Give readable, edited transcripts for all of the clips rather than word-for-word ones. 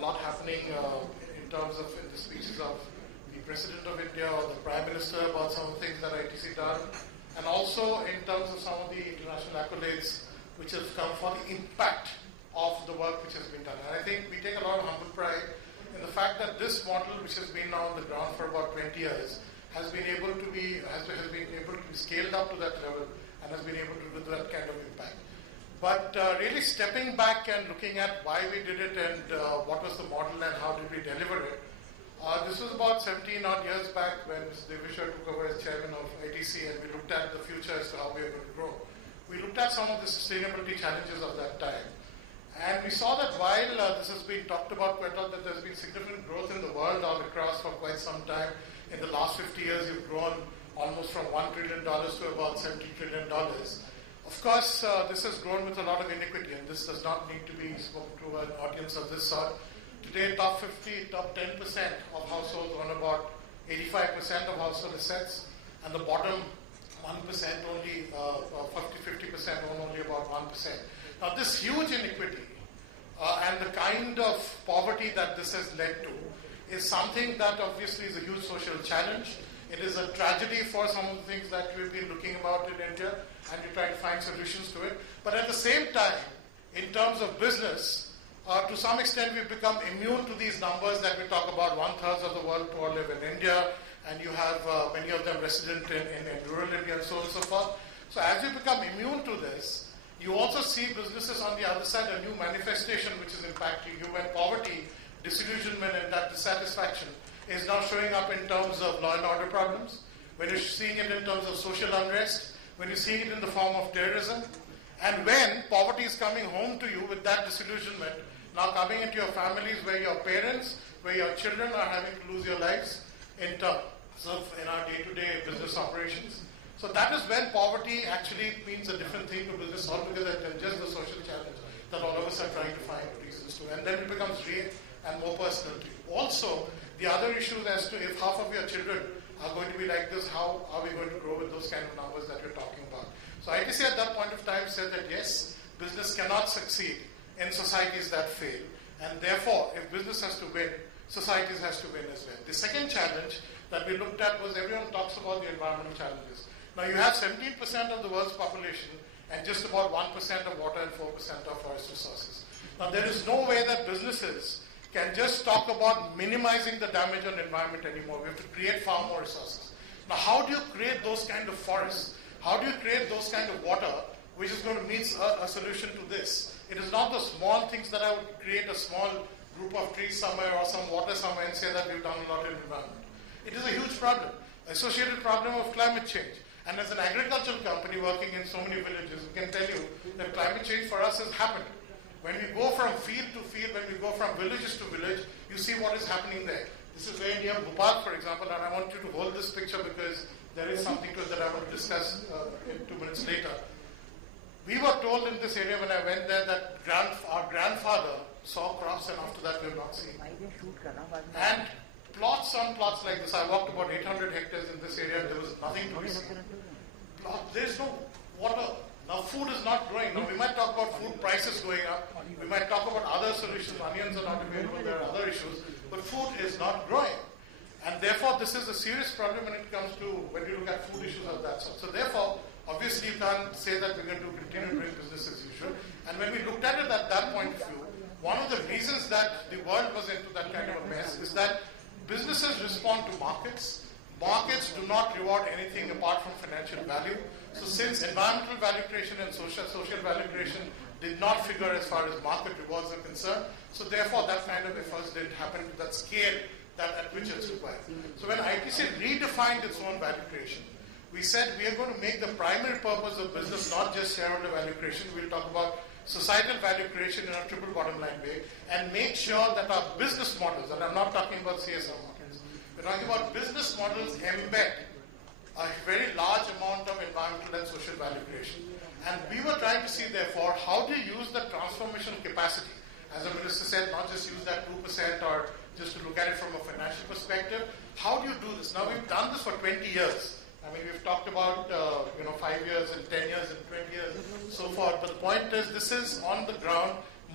a lot happening in terms of in the speeches of the President of India or the Prime Minister about some of the things that ITC done, and also in terms of some of the international accolades which have come for the impact of the work which has been done. And I think we take a lot of humble pride in the fact that this model, which has been now on the ground for about 20 years, has been able to be scaled up to that level and has been able to do that kind of impact. But really stepping back and looking at why we did it and what was the model and how did we deliver it. This was about 17 odd years back when Mr. Devishwar took over as chairman of ITC, and we looked at the future as to how we are going to grow. We looked at some of the sustainability challenges of that time. And we saw that while this has been talked about quite a lot, that there's been significant growth in the world all across for quite some time. In the last 50 years, you've grown almost from $1 trillion to about $70 trillion. Of course, this has grown with a lot of iniquity, and this does not need to be spoken to an audience of this sort. Today, top 50, top 10% of households own about 85% of household assets, and the bottom 1% only, 50% own only about 1%. Now, this huge inequity and the kind of poverty that this has led to is something that obviously is a huge social challenge. It is a tragedy for some of the things that we've been looking about in India, and we try to find solutions to it. But at the same time, in terms of business, to some extent we've become immune to these numbers that we talk about. 1/3 of the world poor live in India, and you have many of them resident in rural India and so on and so forth. So as you become immune to this, you also see businesses on the other side, a new manifestation which is impacting you, when poverty, disillusionment, and that dissatisfaction is now showing up in terms of law and order problems, when you're seeing it in terms of social unrest, when you're seeing it in the form of terrorism, and when poverty is coming home to you with that disillusionment, now coming into your families where your parents, where your children are having to lose your lives in terms of in our day-to-day business operations. So that is when poverty actually means a different thing to business altogether than just the social challenge that all of us are trying to find reasons to. And then it becomes real and more personal to you. Also, the other issues as to if half of your children are going to be like this, how are we going to grow with those kind of numbers that we're talking about? So ITC at that point of time said that yes, business cannot succeed in societies that fail. And therefore, if business has to win, societies has to win as well. The second challenge that we looked at was everyone talks about the environmental challenges. Now you have 17% of the world's population and just about 1% of water and 4% of forest resources. Now there is no way that businesses can just talk about minimizing the damage on the environment anymore. We have to create far more resources. Now how do you create those kind of forests? How do you create those kind of water which is going to meet a solution to this? It is not the small things that I would create a small group of trees somewhere or some water somewhere and say that we've done a lot in the environment. It is a huge problem, associated problem of climate change. And as an agricultural company working in so many villages, we can tell you that climate change for us has happened. When we go from field to field, when we go from villages to village, you see what is happening there. This is very near Bhopal, for example, and I want you to hold this picture because there is something to it that I want to discuss in 2 minutes later. We were told in this area when I went there that our grandfather saw crops, and after that we have not seen. And plots on plots like this, I walked about 800 hectares in this area, and there was nothing to be seen. There's no water. Now food is not growing. Now we might talk about food prices going up. We might talk about other solutions. Onions are not available. There are other issues. But food is not growing. And therefore this is a serious problem when it comes to when you look at food issues of that sort. So therefore, obviously you can't say that we're going to continue doing business as usual. And when we looked at it at that point of view, one of the reasons that the world was into that kind of a mess is that businesses respond to markets. Markets do not reward anything apart from financial value. So since environmental value creation and social value creation did not figure as far as market rewards are concerned, so therefore that kind of efforts didn't happen to that scale at which it's required. So when ITC redefined its own value creation, we said we are going to make the primary purpose of business not just shareholder value creation. We'll talk about societal value creation in a triple bottom line way and make sure that our business models, and I'm not talking about CSR models, we're talking about business models embed a very large amount of environmental and social value creation. And we were trying to see, therefore, how do you use the transformational capacity? As the minister said, not just use that 2% or just to look at it from a financial perspective. How do you do this? Now, we've done this for 20 years. I mean, we've talked about 5 years and 10 years and 20 years and so forth. But the point is, this is on the ground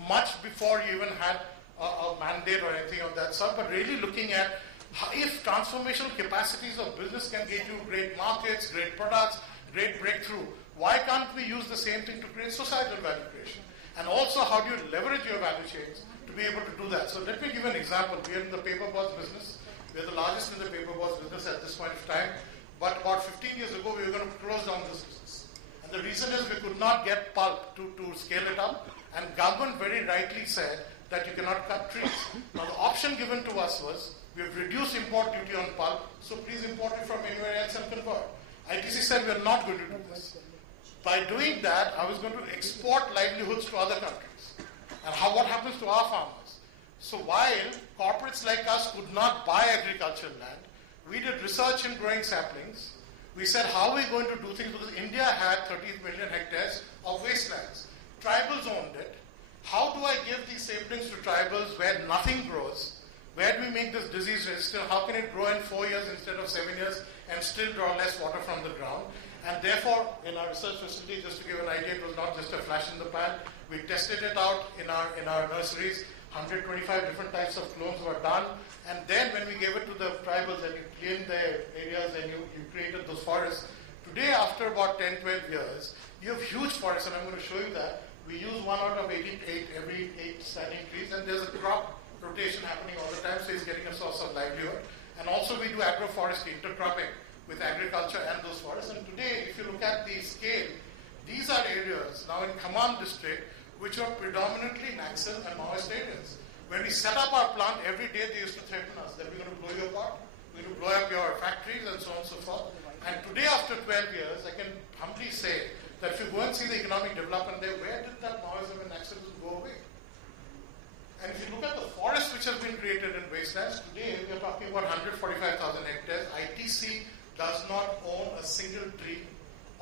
much before you even had a mandate or anything of that sort, but really looking at if transformational capacities of business can get you great markets, great products, great breakthrough, why can't we use the same thing to create societal value creation? And also, how do you leverage your value chains to be able to do that? So let me give an example. We are in the paperboard business. We are the largest in the paperboard business at this point of time. But about 15 years ago, we were going to close down this business. And the reason is we could not get pulp to scale it up. And government very rightly said that you cannot cut trees. Now the option given to us was, we have reduced import duty on pulp, so please import it from anywhere else and convert. ITC said we are not going to do this. By doing that, I was going to export livelihoods to other countries. And what happens to our farmers? So while corporates like us could not buy agricultural land, we did research in growing saplings. We said, how are we going to do things? Because India had 30 million hectares of wastelands. Tribals owned it. How do I give these saplings to tribals where nothing grows? Where do we make this disease resistant? How can it grow in 4 years instead of 7 years and still draw less water from the ground? And therefore, in our research facility, just to give an idea, it was not just a flash in the pan. We tested it out in our nurseries. 125 different types of clones were done. And then when we gave it to the tribals and you cleaned the areas and you created those forests, today after about 10, 12 years, you have huge forests, and I'm going to show you that. We use 1 out of every 8 standing trees, and there's a crop rotation happening all the time, so it's getting a source of livelihood. And also we do agroforestry, intercropping with agriculture and those forests. And today, if you look at the scale, these are areas now in Khammam district which are predominantly Naxal and Maoist areas. When we set up our plant, every day they used to threaten us that we're going to blow you apart, we're going to blow up your factories and so on and so forth. And today, after 12 years, I can humbly say that if you go and see the economic development there, where did that Maoism and Naxalism go away? And if you look at the forest which has been created in wastelands, today we are talking about 145,000 hectares. ITC does not own a single tree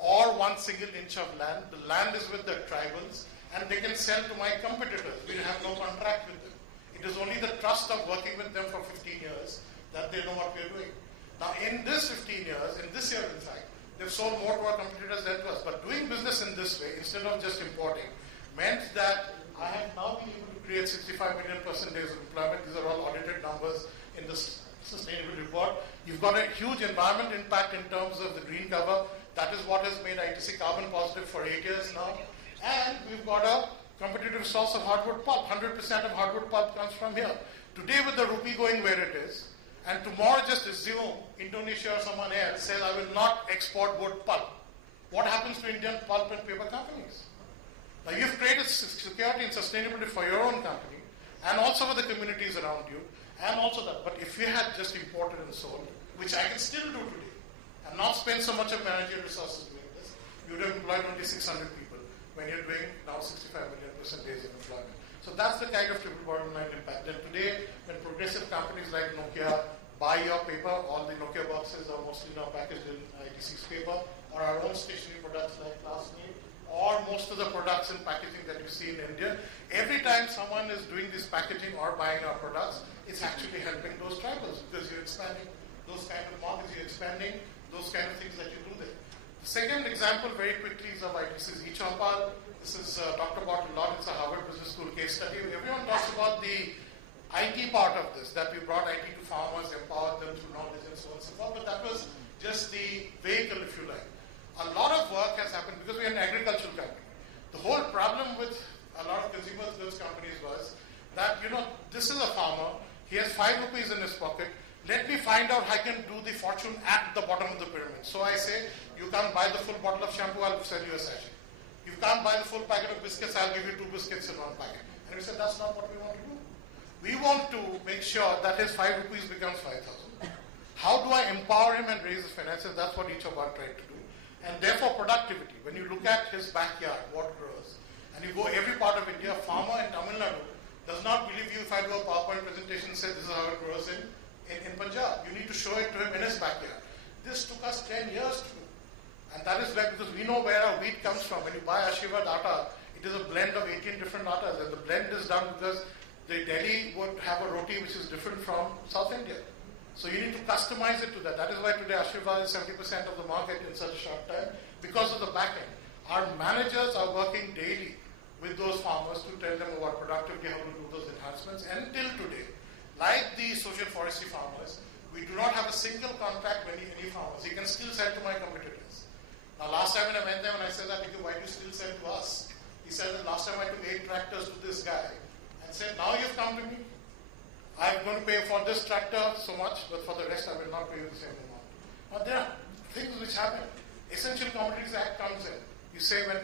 or 1 single inch of land. The land is with the tribals, and they can sell to my competitors. We have no contract with them. It is only the trust of working with them for 15 years that they know what we are doing. Now in this 15 years, in this year in fact, they've sold more to our competitors than to us. But doing business in this way, instead of just importing, meant that I have now been able to create 65 million percentages of employment. These are all audited numbers in this sustainability report. You've got a huge environment impact in terms of the green cover. That is what has made ITC carbon positive for 8 years now. And we've got a competitive source of hardwood pulp. 100% of hardwood pulp comes from here. Today with the rupee going where it is, and tomorrow just assume Indonesia or someone else says, I will not export wood pulp. What happens to Indian pulp and paper companies? Now you've created security and sustainability for your own company, and also for the communities around you, and also that. But if you had just imported and sold, which I can still do today, and not spend so much of managerial resources doing this, you would have employed only 600 people when you're doing now 65 million percentage of employment. So that's the kind of triple bottom line impact. And today, when progressive companies like Nokia buy your paper, all the Nokia boxes are mostly now packaged in ITC's paper, or our own stationery products like Classmate, or most of the products and packaging that you see in India. Every time someone is doing this packaging or buying our products, it's actually helping those tribals because you're expanding those kind of markets, you're expanding those kind of things that you do there. The second example, very quickly, is of ITC's e-Champal. This is talked about a lot. It's a Harvard Business School case study. Everyone talks about the IT part of this, that we brought IT to farmers, empowered them through knowledge and so on and so forth. But that was just the vehicle, if you like. A lot of work has happened because we're an agricultural company. The whole problem with a lot of consumer goods companies was that, this is a farmer, he has 5 rupees in his pocket, let me find out how I can do the fortune at the bottom of the pyramid. So I say, you can't buy the full bottle of shampoo, I'll sell you a sachet. You can't buy the full packet of biscuits, I'll give you 2 biscuits in 1 packet. And we said, that's not what we want to do. We want to make sure that his 5 rupees becomes 5,000. How do I empower him and raise his finances? That's what each of us tried to do. And therefore productivity. When you look at his backyard, what grows, and you go every part of India, a farmer in Tamil Nadu does not believe you if I do a PowerPoint presentation and say this is how it grows in Punjab. You need to show it to him in his backyard. This took us 10 years to do. And that is where, because we know where our wheat comes from. When you buy Ashirvad atta, it is a blend of 18 different attas, and the blend is done because the Delhi would have a roti which is different from South India. So you need to customize it to that. That is why today Ashirvad is 70% of the market in such a short time, because of the back end. Our managers are working daily with those farmers to tell them about productivity, how to do those enhancements. Until today, like the social forestry farmers, we do not have a single contract with any farmers. He can still sell to my competitors. Now, last time when I went there and I said that, why do you still sell to us? He said that last time I took 8 tractors to this guy and said, now you've come to me. I'm going to pay for this tractor so much, but for the rest I will not pay you the same amount. Now, there are things which happen. Essential Commodities Act comes in. You say when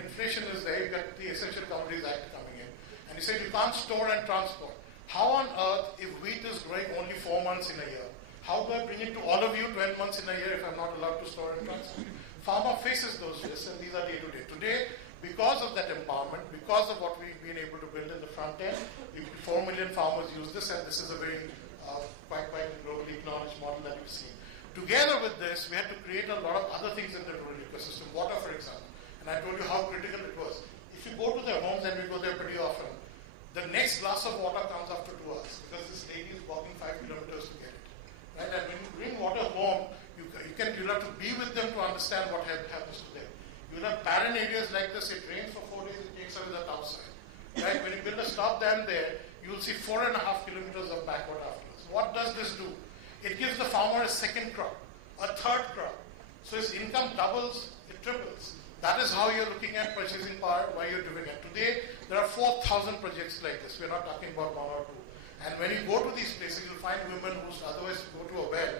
inflation is there, you get the Essential Commodities Act coming in. And you say you can't store and transport. How on earth, if wheat is growing only 4 months in a year, how do I bring it to all of you 12 months in a year if I'm not allowed to store and transport? Farmer faces those risks, and these are day to day. Today, because of that empowerment, because of what we've been able to build in the front end, 4 million farmers use this, and this is a very quite globally acknowledged model that we've seen. Together with this, we had to create a lot of other things in the rural ecosystem. Water, for example. And I told you how critical it was. If you go to their homes, and we go there pretty often, the next glass of water comes after 2 hours because this lady is walking 5 kilometers to get it. Right? And when you bring water home, you'll have to be with them to understand what happens to them. You'll have barren areas like this. It rains for 4 days, it takes away the topsoil. Right? When you build a stop dam there, you'll see 4.5 kilometers of backward afterwards. What does this do? It gives the farmer a second crop, a third crop. So his income doubles, it triples. That is how you're looking at purchasing power while you're doing it. Today, there are 4,000 projects like this. We're not talking about 1 or 2. And when you go to these places, you'll find women who otherwise go to a well,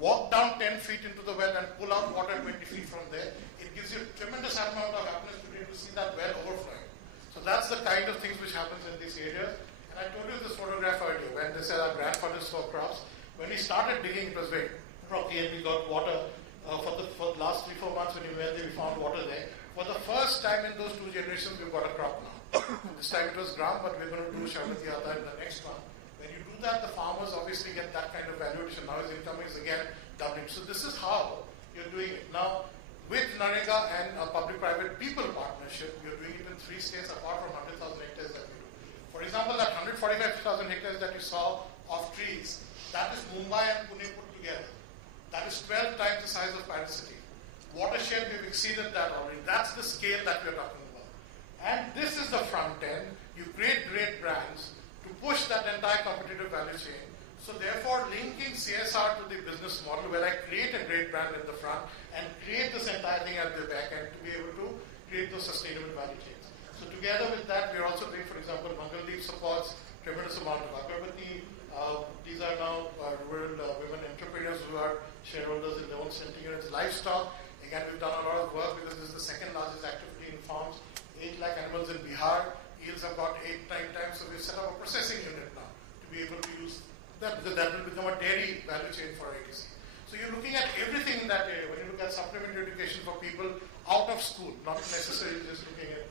walk down 10 feet into the well and pull out water 20 feet from there. It gives you a tremendous amount of happiness today to see that well overflowing. So that's the kind of things which happens in these areas. And I told you this photograph earlier, when they said our grandfathers saw crops. When we started digging, it was very rocky and we got water. For the last 3-4 months when we went there, we found water there. For the first time in those 2 generations, we've got a crop now. This time it was gram, but we're going to do Sharmati Atta in the next one. When you do that, the farmers obviously get that kind of valuation. Now his income is again doubling. So this is how you're doing it. Now, with NREGA and a public-private people partnership, you're doing it in 3 states apart from 100,000 hectares that we do. For example, that 145,000 hectares that you saw of trees, that is Mumbai and Pune put together. That is 12 times the size of Paris City. Watershed, we've exceeded that already. That's the scale that we're talking about. And this is the front end. You create great brands to push that entire competitive value chain. So therefore, linking CSR to the business model where I create a great brand at the front and create this entire thing at the back end to be able to create those sustainable value chains. So together with that, we're also doing, for example, Mangaldeep supports tremendous amount of agarbatti. These are now rural women entrepreneurs who are shareholders in their own center units. Livestock, again, we've done a lot of work because this is the second largest activity in farms. 8 lakh animals in Bihar. Yields have got 8-9 times, so we've set up a processing unit now to be able to use that, because that will become a dairy value chain for ITC. So you're looking at everything in that area. When you look at supplementary education for people out of school, not necessarily just looking at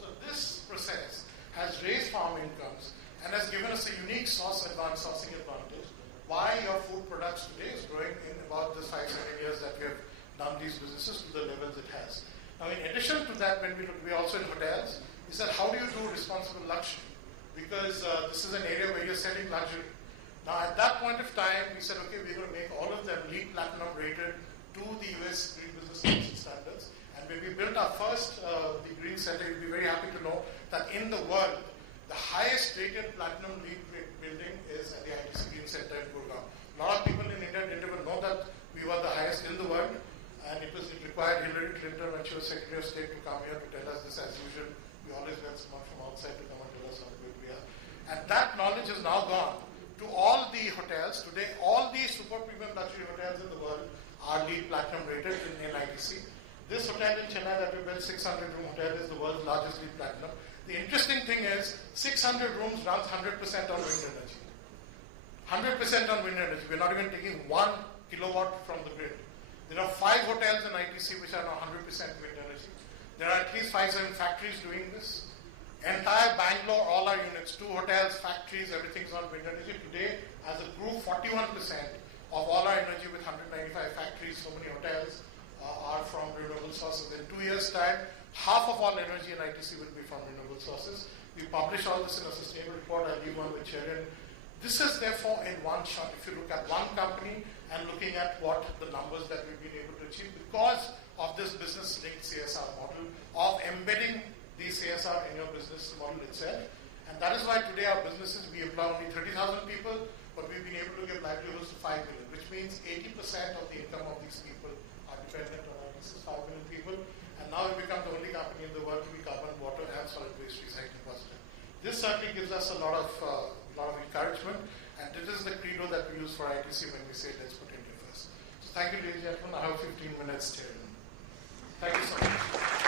so this process has raised farm incomes and has given us a unique sourcing advantage. Why your food products today is growing in about the 5-7 years that we have done these businesses to the levels it has. Now, in addition to that, when we also in hotels, we said, how do you do responsible luxury? Because this is an area where you're selling luxury. Now, at that point of time, we said, okay, we're going to make all of them LEED Platinum rated to the US Green Business Council standards. And when we built our first the Green Center, you'll be very happy to know that in the world, the highest rated platinum LEED building is at the ITC Green Center in Gurgaon. A lot of people in India didn't even know that we were the highest in the world, and it required Hillary Clinton when she was Secretary of State to come here to tell us this as usual. We always get someone from outside to come and tell us how good we are. And that knowledge is now gone to all the hotels. Today, all the super premium luxury hotels in the world are LEED Platinum rated in ITC. This hotel in Chennai that we built, 600-room hotel, is the world's largest LEED Platinum. The interesting thing is, 600 rooms runs 100% on wind energy. 100% on wind energy. We're not even taking 1 kilowatt from the grid. There are 5 hotels in ITC which are now 100% wind energy. There are at least 5-7 factories doing this. Entire Bangalore, all our units, 2 hotels, factories, everything's on wind energy. Today, as a group, 41% of all our energy with 195 factories, so many hotels, are from renewable sources. In 2 years' time, half of all energy in ITC will be from renewable sources. We publish all this in a sustainable report. I'll leave one with Sharon. This is therefore in one shot. If you look at one company and looking at what the numbers that we've been able to achieve because of this business-linked CSR model of embedding the CSR in your business model itself. And that is why today our businesses, we employ only 30,000 people, but we've been able to give livelihoods to 5 million, which means 80% of the income of these people are dependent on our business, 5 million people. And now we become the only company in the world to be carbon, water, and solid waste recycling positive. This certainly gives us a lot of encouragement, and it is the credo that we use for ITC when we say let's put India first. So thank you, ladies and gentlemen. I have 15 minutes till. Thank you so much.